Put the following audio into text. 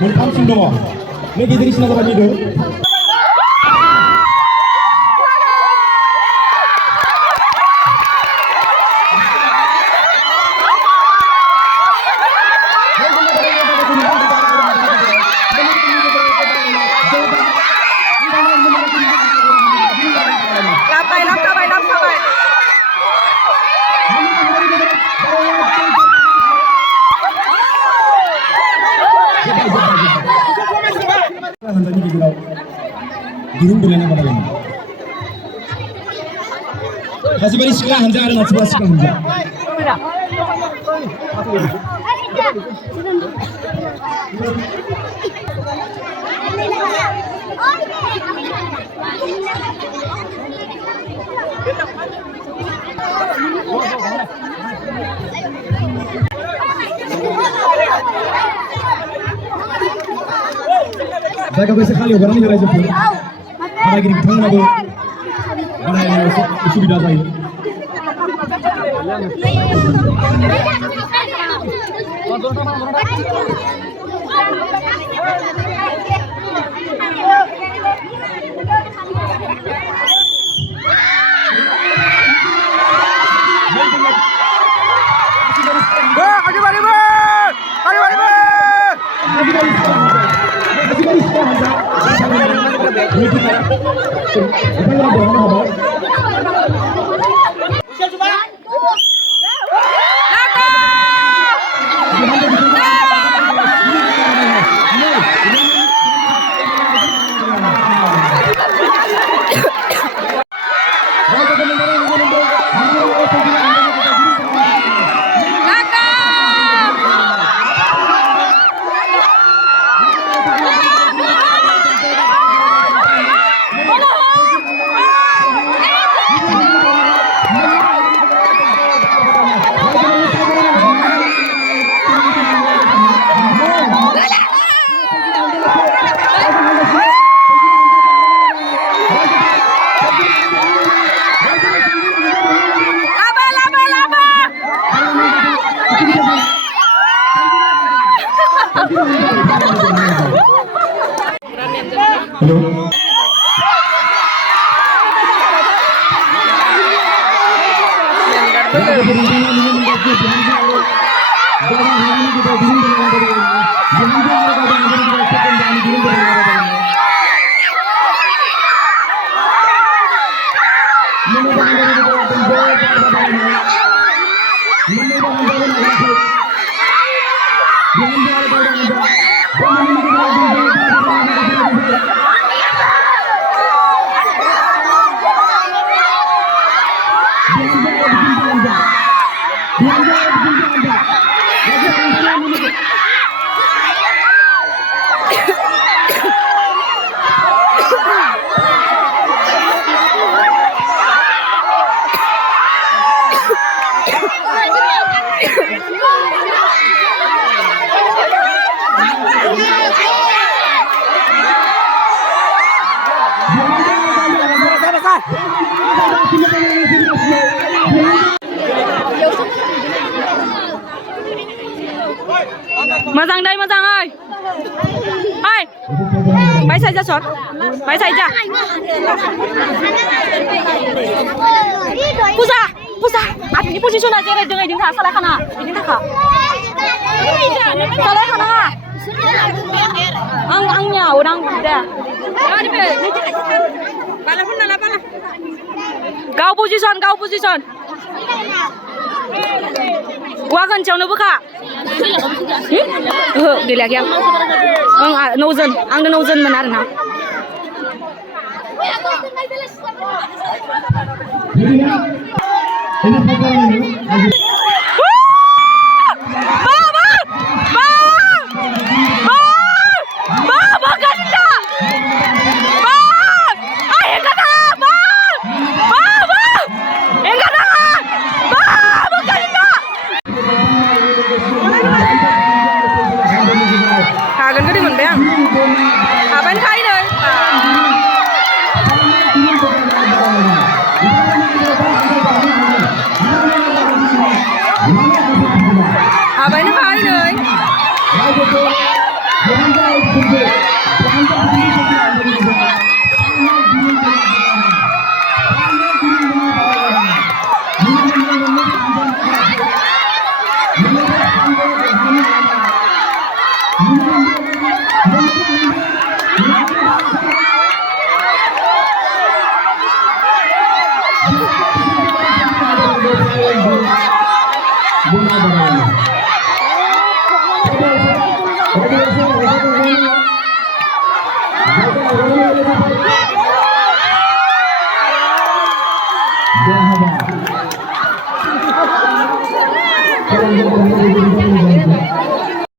मोनथामसिम दङ बे गेजेरसिना जाबाय मिडल हानजानि गेजेराव दिरुं बोलायनाय बादायलायनाय हासिबारि सिख्ला हानजा आरो नाथिबा सिख्ला हानजा जायगाखौ एसे खालि हगारनानै होयो रायजोफोर बादायगिरि बिथांमोनाबो बादायनायाव एसे उसुबिदा जायो Mazang đây mazang ơi. Ơi. Bay sai ra shot. Bay sai ra. Pusa, pusa. Ini position aja deh dengan dinta salah kana. Dinta ka. Salah kana. Angnya orang beda. Bala pun nala bala. Kau position. Gua kan jauh buka. Gila lagi yang. Nozon, ang nozon menar na. Kagan gede men bang. Apaan kai deh? Hãy subscribe cho kênh Ghiền Mì Gõ để không bỏ lỡ những video hấp dẫn.